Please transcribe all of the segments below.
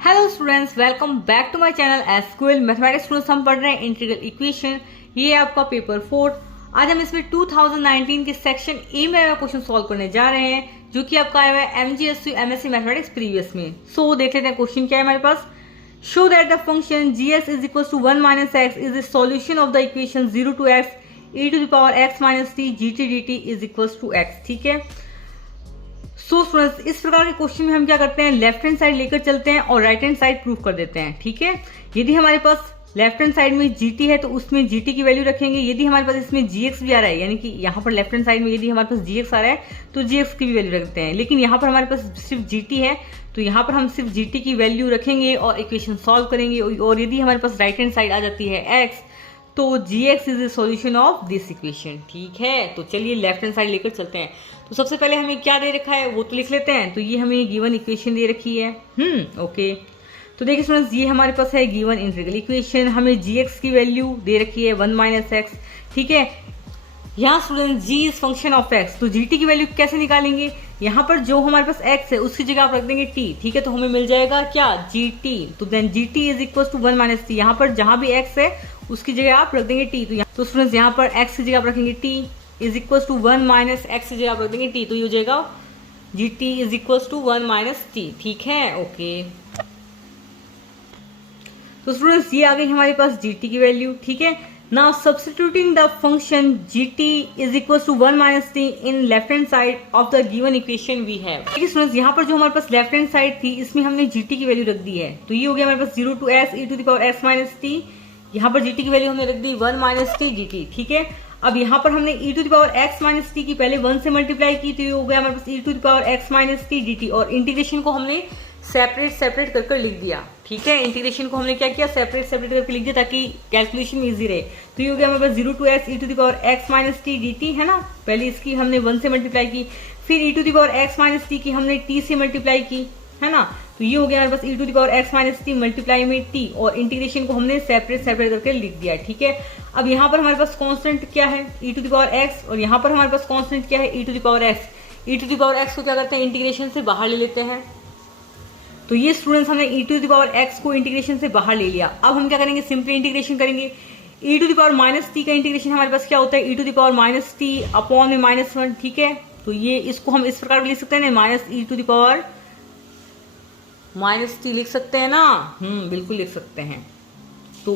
Hello students, welcome back to my channel SQL mathematics students. हम पढ़ रहे हैं इंटीग्रल इक्वेशन। ये है आपका पेपर 4। आज हम इसमें 2019 के सेक्शन ए में क्वेश्चन सॉल्व करने जा रहे हैं, जो कि आपका आया हुआ है एमजीएसटी एमएससी मैथमेटिक्स प्रीवियस में। सो देख लेते हैं क्वेश्चन क्या है हमारे पास। Show that the function gx is equal to 1 minus x is the solution of the equation 0 to x e to the power x minus t gt dt is equal to x। ठीक है। So students, इस प्रकार के question में हम क्या करते हैं, लेफ्ट हैंड साइड लेकर चलते हैं और राइट हैंड साइड प्रूव कर देते हैं। ठीक है। यदि हमारे पास लेफ्ट हैंड साइड में gt है तो उसमें gt की वैल्यू रखेंगे। यदि हमारे पास इसमें gx भी आ रहा है, यानी कि यहाँ पर लेफ्ट हैंड साइड में यदि हमारे पास gx आ रहा है तो gx की भी वैल्यू रखते हैं। लेकिन यहाँ पर हमारे पास सिर्फ gt है तो यहाँ पर हम सिर्फ gt की वैल्यू रखेंगे और इक्वेशन सॉल्व करेंगे। और यदि हमारे पास राइट हैंड साइड आ जाती है x तो gx is the solution of this equation. ठीक है। तो चलिए लेफ्ट हैंड साइड लेकर चलते हैं। तो सबसे पहले हमें क्या दे रखा है वो तो लिख लेते हैं। तो ये हमें गिवन इक्वेशन दे रखी है। ओके। तो देखिए स्टूडेंट्स, ये हमारे पास है गिवन इंटीग्रल इक्वेशन। हमें gx की वैल्यू दे रखी है 1 माइनस एक्स। ठीक है। यहाँ student g is function of x, तो gt की वैल्यू कैसे निकालेंगे। यहाँ पर जो हमारे पास x है उसकी जगह आप रख देंगे t। ठीक है। तो हमें मिल जाएगा क्या, gt। तो then gt is equal to 1 minus T. यहाँ पर जहां भी x है उसकी जगह आप रख देंगे t। तो स्टूडेंट्स, यहाँ पर x की जगह आप रखेंगे t is equal to 1 minus X की जगह आप रख देंगे t। तो ये हो जाएगा gt is equal to 1 minus T. ठीक है। ओके। तो स्टूडेंट्स, ये आ गई हमारे पास gt की वैल्यू। ठीक है। Now substituting the function gt is equal to 1 minus T in left hand side of the given equation we have. ठीक है स्टूडेंट्स, यहाँ पर जो हमारे पास लेफ्ट हैंड साइड थी इसमें हमने gt की वैल्यू रख दी है। तो ये हो गया हमारे पास 0 to s e to the power x minus T. यहाँ पर gt की वैल्यू हमने रख दी 1 माइनस टी gt। ठीक है। अब यहाँ पर हमने e to the power x minus t की पहले 1 से मल्टीप्लाई की, तो ये हो गया हमारे पास e to the power x minus t dt। और इंटीग्रेशन को हमने सेपरेट कर लिख दिया। ठीक है। इंटीग्रेशन को हमने क्या किया, सेपरेट करके लिख दिया ताकि कैलकुलेशन में इजी रहे। तो ये हो गया हमारे पास 0 to s e to the power x minus t dt है ना। पहले इसकी हमने 1 से मल्टीप्लाई की, फिर e to the power x minus t की हमने t से मल्टीप्लाई की, है ना। तो ये हो गया हमारे पास e to the power x minus t multiply में t। और इंटीग्रेशन को हमने सेपरेट करके लिख दिया। ठीक है। अब यहाँ पर हमारे पास कांस्टेंट क्या है, e to the power x, और यहाँ पर हमारे पास कांस्टेंट क्या है, e to the power x। e to the power x को क्या करते हैं, इंटीग्रेशन से बाहर ले लेते हैं। तो ये स्टूडेंट्स, हमने e to the power x को इंटीग्रेशन से बाहर ले लिया। अब हम क्या करेंगे, सिंपली इंटीग्रेशन करेंगे। e to the power minus t का इंटीग्रेशन हमारे पास क्या होता है, e to the power minus t upon में माइनस 1। ठीक है। तो ये इसको हम इस प्रकार लिख सकते हैं ना, minus e to the power minus t लिख सकते हैं ना। बिल्कुल लिख सकते हैं। तो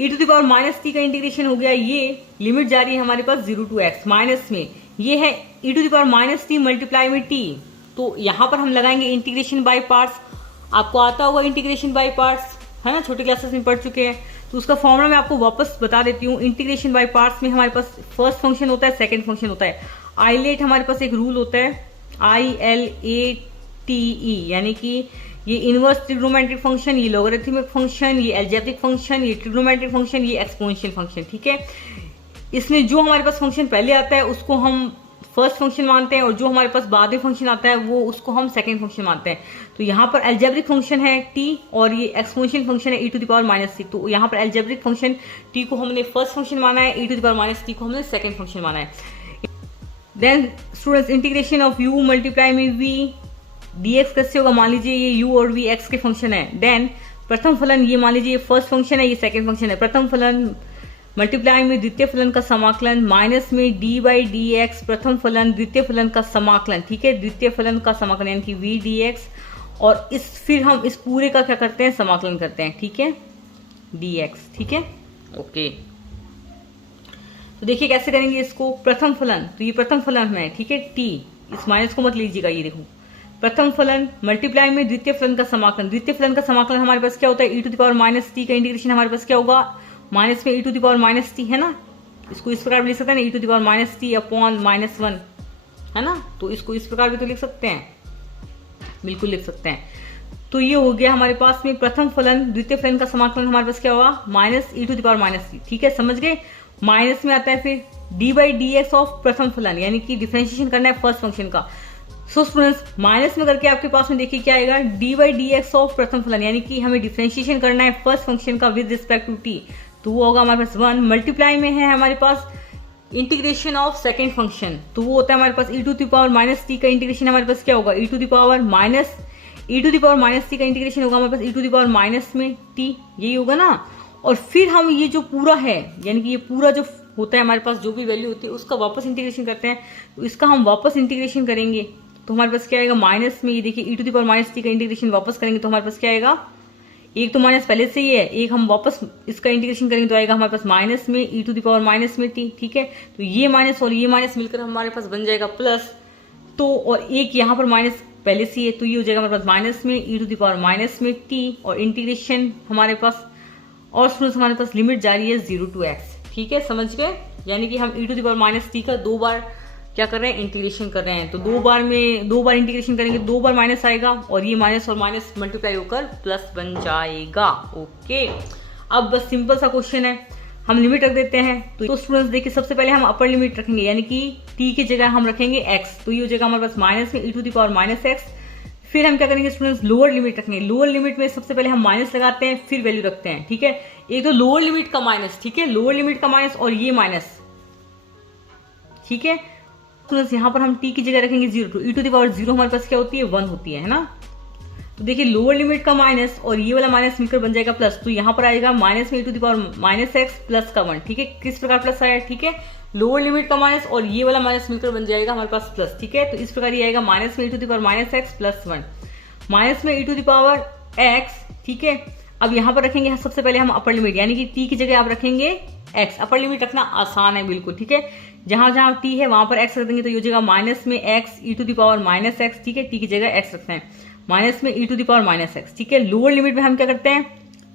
e to the power minus t का इंटीग्रेशन हो गया, ये लिमिट जा रही है हमारे पास 0 to x माइनस में। ये है e to the power minus t multiply में t। तो यहाँ पर हम लगाएंगे इंटीग्रेशन बाय पार्ट्स। आपको आता होगा इंटीग्रेशन बाय पार्ट्स, है ना, छोटे क्लासेस में पढ़ चुके हैं। तो उसका फॉर्मूला मैं आपको वापस बता देती हूँ। इंटीग्रेशन बाय पार्ट्स में हमारे पास फर्स्ट फंक्शन होता है, सेकंड फंक्शन होता है। आइलेट हमारे पास एक रूल होता है, ILATE, यानी कि ये इनवर्स ट्रिग्नोमेट्रिक फंक्शन, ये लॉगरिथमिक फंक्शन, ये अलजेब्रिक फंक्शन, ये ट्रिग्नोमेट्रिक फंक्शन, ये एक्सपोनेंशियल फंक्शन। ठीक है। इसमें जो हमारे पास फंक्शन पहले आता है उसको हम फर्स्ट फंक्शन मानते हैं, और जो हमारे पास बाद में फंक्शन आता है वो उसको हम सेकंड फंक्शन मानते हैं। तो यहाँ पर अलजेब्रिक फंक्शन है t और ये एक्सपोनेंशियल फंक्शन है e to the power minus t. तो यहाँ पर अलजेब्रिक फंक्शन t को हमने फर्स्ट फंक्शन माना है, e to the power minus t को हमने सेकंड फंक्शन माना है। Then students, integration of u multiply में v dx कैसे होगा, मान लीजिए ये u और v x के फंक्शन है। देन प्रथम फलन, ये मान लीजिए ये फर्स्ट फंक्शन है, ये सेकंड फंक्शन है। प्रथम फलन मल्टीप्लाई में द्वितीय फलन का समाकलन, माइनस में d बाई डी एक्स प्रथम फलन द्वितीय फलन का समाकलन। ठीक है। द्वितीय फलन का समाकलन यानी कि v dx, और फिर हम इस पूरे का क्या करते हैं, समाकलन करते हैं। ठीक है, dx। ठीक है। ओके। तो देखिए कैसे करेंगे इसको। प्रथम फलन, तो ये प्रथम फलन है। ठीक है। t, इस माइनस को मत लीजिएगा, ये देखो प्रथम फलन मल्टीप्लाई में द्वितीय फलन का समाकलन। द्वितीय फलन का समाकलन हमारे पास क्या होता है, e to the power minus t का इंटीग्रेशन हमारे पास क्या होगा, माइनस में e to the power minus t, है ना। इसको इस प्रकार भी लिख सकते हैं ना, e to the power minus t upon minus 1, है ना। तो इसको इस प्रकार भी तो लिख सकते हैं, बिल्कुल लिख सकते हैं। तो ये हो गया हमारे पास में प्रथम फलन द्वितीय फलन का समाकलन हमारे पास क्या होगा, minus e to the power minus T. ठीक है, समझ गए। माइनस में आता है फिर d by D x of प्रथम फलन, यानी कि डिफरेंशिएशन करना है फर्स्ट फंक्शन का। सो स्टूडेंट्स, माइनस में करके आपके पास में देखिए क्या आएगा, d by D x of प्रथम फलन, यानी कि हमें डिफरेंशिएशन करना है फर्स्ट फंक्शन का विद रिस्पेक्ट टू t। तो वो होगा हमारे पास 1। मल्टीप्लाई में है हमारे पास इंटीग्रेशन ऑफ सेकंड फंक्शन, तो वो होता है हमारे पास e to the power minus t का इंटीग्रेशन हमारे पास क्या होगा, e to the power minus e to the power minus t का इंटीग्रेशन होगा हमारे पास e to the power minus में t, यही होगा ना। और फिर हम ये जो पूरा है, यानी कि ये पूरा जो होता है हमारे पास जो भी वैल्यू होती है उसका वापस इंटीग्रेशन करते हैं, तो इसका हम वापस इंटीग्रेशन करेंगे तो हमारे पास क्या आएगा माइनस में, ये देखिए e to the power minus t का इंटीग्रेशन वापस करेंगे तो हमारे पास क्या आएगा, एक तो माइनस पहले से ही है, एक हम वापस इसका इंटीग्रेशन करेंगे तो आएगा हमारे पास माइनस में e to the power minus में टी, ठीक है। तो ये माइनस और ये माइनस मिलकर हमारे पास बन जाएगा प्लस, तो और एक यहाँ पर माइनस पहले से ही है तो ये हो जाएगा हमारे पास माइनस में e to the power minus में टी, और इंटीग्रेशन हमारे पास, और स्टूडेंट्स हमारे पास लिमिट जा रही है 0 to x, ठीक है, समझ गए। यानी कि हम e to the power minus t का 2 बार क्या कर रहे हैं, इंटीग्रेशन कर रहे हैं। तो 2 बार इंटीग्रेशन करेंगे, 2 बार माइनस आएगा और ये माइनस और माइनस मल्टीप्लाई होकर प्लस बन जाएगा। ओके, अब बस सिंपल सा क्वेश्चन है, हम लिमिट रख देते हैं। तो स्टूडेंट्स देखिए, सबसे पहले हम अपर लिमिट रखेंगे, यानी कि t की जगह हम रखेंगे x, तो ये हो जाएगा हमारे पास माइनस में e to the power minus x। फिर हम क्या करेंगे स्टूडेंट्स, लोअर लिमिट रखेंगे। लोअर लिमिट में सबसे पहले हम माइनस लगाते हैं, फिर वैल्यू रखते हैं, ठीक है। एक तो लोअर लिमिट का माइनस, ठीक है, लोअर लिमिट का माइनस और ये माइनस, ठीक है। स्टूडेंट्स यहाँ पर हम t की जगह रखेंगे 0, तो e टू द पावर 0 हमारे पास क्या होती है, 1 होती है ना। तो देखिए लोअर लिमिट का माइनस और ये वाला माइनस मिलकर बन जाएगा प्लस, तो यहाँ पर आएगा माइनस में e to the power minus x plus का 1, ठीक है। किस प्रकार प्लस आया, ठीक है, लोअर लिमिट का माइनस और ये वाला माइनस मिलकर बन जाएगा हमारे पास प्लस, ठीक है। तो इस प्रकार ये आएगा माइनस में e to the power minus x plus 1, minus में e to the power x, ठीक है। अब यहाँ पर रखेंगे सबसे पहले हम अपर लिमिट, यानी कि t की जगह आप रखेंगे x। अपर लिमिट रखना आसान है बिल्कुल, ठीक है। जहां जहां t है वहां पर x रख देंगे तो ये हो जाएगा माइनस में x e to the power minus x, ठीक है। t की जगह x रखते हैं, माइनस में e to the power minus x, ठीक है। लोअर लिमिट में हम क्या करते हैं,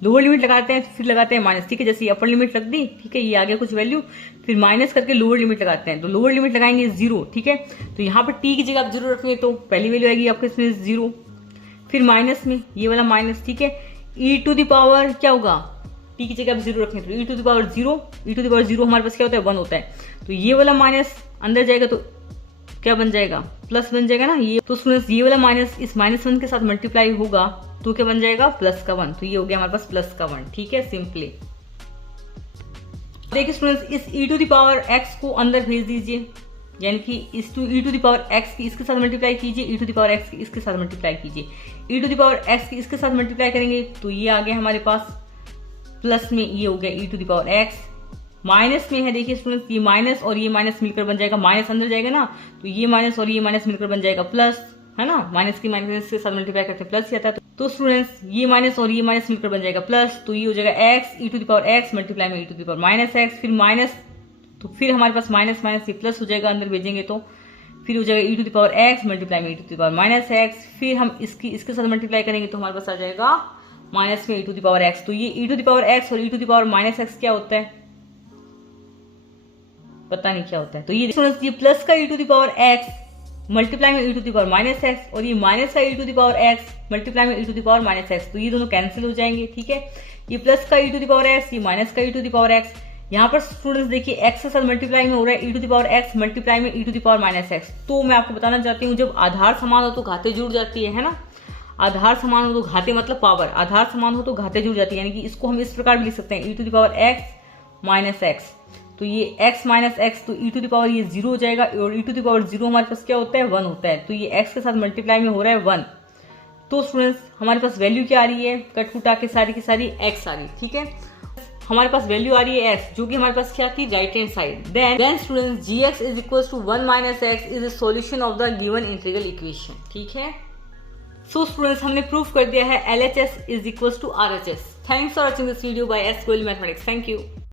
लोअर लिमिट लगाते हैं, फिर लगाते हैं माइनस, ठीक है। जैसे अपर लिमिट रख दी, ठीक है, ये आ गया कुछ वैल्यू, फिर माइनस करके लोअर लिमिट लगाते हैं, तो लोअर लिमिट लगाएंगे 0, ठीक है। तो यहाँ पर t की जगह आप 0 रखेंगे तो पहली वैल्यू आएगी आपके इसमें 0, फिर माइनस में ये वाला माइनस, ठीक है। e टू द पावर क्या होगा, t की जगह आप 0 रखेंगे तो e to the power 0, e to the power 0 हमारे पास क्या होता है, 1 होता है। तो ये वाला माइनस अंदर जाएगा तो क्या बन जाएगा, प्लस बन जाएगा ना ये। तो स्टूडेंट्स ये वाला माइनस इस माइनस 1 के साथ मल्टीप्लाई होगा तो क्या बन जाएगा, प्लस का 1। तो ये हो गया हमारे पास प्लस का 1, ठीक है, सिंपली। देखिए स्टूडेंट्स, इस e to the power x को अंदर भेज दीजिए, यानी कि इस e to the power x की इसके साथ मल्टीप्लाई कीजिए, e to the power x की इसके साथ मल्टीप्लाई कीजिए। e to the power x की इसके साथ मल्टीप्लाई करेंगे तो ये आ गया हमारे पास प्लस में, ये हो गया e to the power x। Minus में है, देखिए स्टूडेंट्स, ये माइनस और ये माइनस मिलकर बन जाएगा, माइनस अंदर जाएगा ना, तो ये माइनस और ये माइनस मिलकर बन जाएगा प्लस, है ना। माइनस की माइनस के साथ मल्टीप्लाई करते प्लस ही आता है। तो स्टूडेंट्स ये माइनस और ये माइनस मिलकर बन जाएगा प्लस, तो ये हो जाएगा x e to the power x multiply में e to the power minus x, फिर माइनस, तो फिर हमारे पास माइनस माइनस ये प्लस हो जाएगा, अंदर भेजेंगे तो फिर हो जाएगा e to the power x multiply में e to the power minus x, फिर हम इसके साथ मल्टीप्लाई करेंगे तो हमारे पास आ जाएगा माइनस में e to the power x। तो ये e to the power x और e to the power minus x क्या होता है, पता नहीं क्या होता है। तो ये प्लस का e to the power x multiply में e to the power minus x, और ये माइनस का e to the power x multiply में e to the power minus x, तो ये दोनों कैंसिल हो जाएंगे, ठीक है। ये प्लस का e to the power x, ये माइनस का e to the power x। यहाँ पर स्टूडेंट्स देखिए x के साथ मल्टीप्लाई में हो रहा है e to the power x multiply में e to the power minus x। तो मैं आपको बताना चाहती हूँ, जब आधार समान हो तो घाते जुड़ जाती है ना। आधार समान हो तो घाते मतलब पावर, आधार समान हो तो घाते जुड़ जाती है, यानी कि इसको हम इस प्रकार भी लिख सकते हैं e to the power x minus x। तो ये x माइनस x, तो e टू द पावर ये 0 हो जाएगा, और e टू द पावर 0 हमारे पास क्या होता है, 1 होता है। तो ये x के साथ मल्टीप्लाई में हो रहा है 1। तो स्टूडेंट्स हमारे पास वैल्यू क्या आ रही है, कटपुटा के सारी की सारी x आ रही, ठीक है। हमारे पास वैल्यू आ रही है x, जो कि हमारे पास क्या थी, right hand side. Then students gx is equal to 1 minus x is the solution of the given integral equation, ठीक है। सो स्टूडेंट्स हमने प्रूफ कर दिया है LHS is equal to RHS। Thanks for watching this video by S Goel mathematics. Thank you.